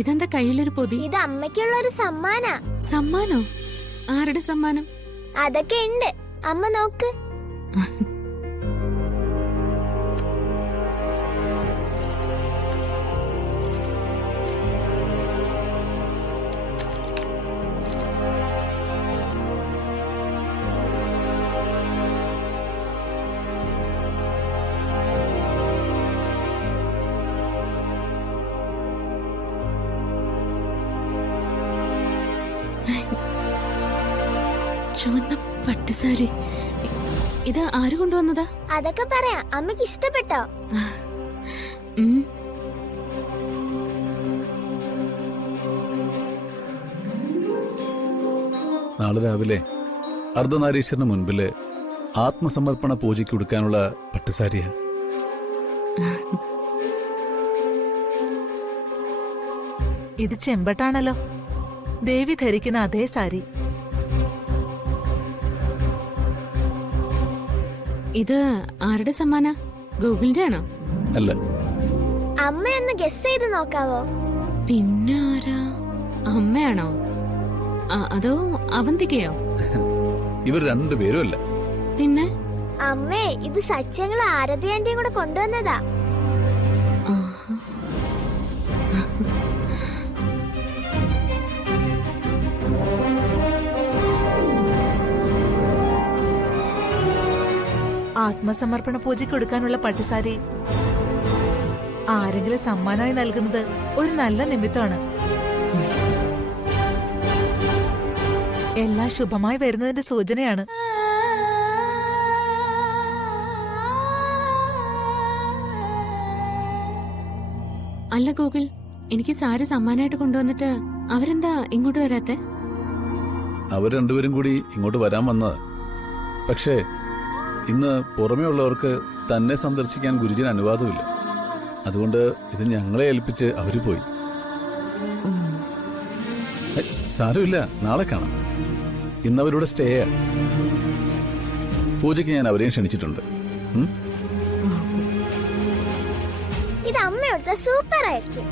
ഇതെന്താ കയ്യിലൊരു പൊതി? ഇത് അമ്മയ്ക്കുള്ള ഒരു സമ്മാനാ. സമ്മാനോ? ആരുടെ സമ്മാനം? അതൊക്കെ ഉണ്ട്, അമ്മ നോക്ക്. ചുവന്ന പട്ടുസാരി. ഇത് ആര് കൊണ്ടുവന്നതാ? അതൊക്കെ പറയാം. അമ്മയ്ക്ക് ഇഷ്ടപ്പെട്ടോ? നാളെ രാവിലെ അർദ്ധനാരീശ്വരന് മുൻപില് ആത്മസമർപ്പണ പൂജയ്ക്ക് കൊടുക്കാനുള്ള പട്ടുസാരിയാ. ഇത് ചെമ്പട്ടാണല്ലോ, ദേവി ധരിക്കുന്ന അതേ സാരി. ഇത് ആരുടെ സമ്മാന? ഗൂഗിളിന്റെ ആണോ? അല്ല. അമ്മയൊന്ന് ഗസ് ചെയ്ത് നോക്കാവോ? പിന്നെ ആരാ? അമ്മയാണോ? അതോ അവന്തികയോ? ഇവർ രണ്ടുപേരും അല്ല. പിന്നെ? അമ്മേ, ഇത് സത്യങ്ങൾ ആരതി ആന്റിയും കൂടെ കൊണ്ടുവന്നതാ. ആത്മസമർപ്പണ പൂജയ്ക്ക് കൊടുക്കാനുള്ള പട്ടുസാരി ആരെങ്കിലും സമ്മാനമായി നൽകുന്നത് ഒരു നല്ല നിമിത്തമാണ്. എല്ലാം ശുഭമായി വരുന്നതിന്റെ സൂചനയാണ്. അല്ല ഗൂഗിൾ, എനിക്ക് സാരി സമ്മാനമായിട്ട് കൊണ്ടുവന്നിട്ട് അവരെന്താ ഇങ്ങോട്ട് വരാത്തെ? അവർ രണ്ടുപേരും കൂടി ഇങ്ങോട്ട് വരാൻ വന്നത്. പക്ഷേ ഇന്ന് പുറമേ ഉള്ളവർക്ക് തന്നെ സന്ദർശിക്കാൻ ഗുരുജിന് അനുവാദമില്ല. അതുകൊണ്ട് ഇത് ഞങ്ങളെ ഏൽപ്പിച്ച് അവര് പോയി. സാരമില്ല, നാളെ കാണാം. ഇന്നവരുടെ സ്റ്റേയാ. പൂജയ്ക്ക് ഞാൻ അവരെയും ക്ഷണിച്ചിട്ടുണ്ട്. ഇത് അമ്മയോടത്തെ സൂപ്പർ ആയിരിക്കും.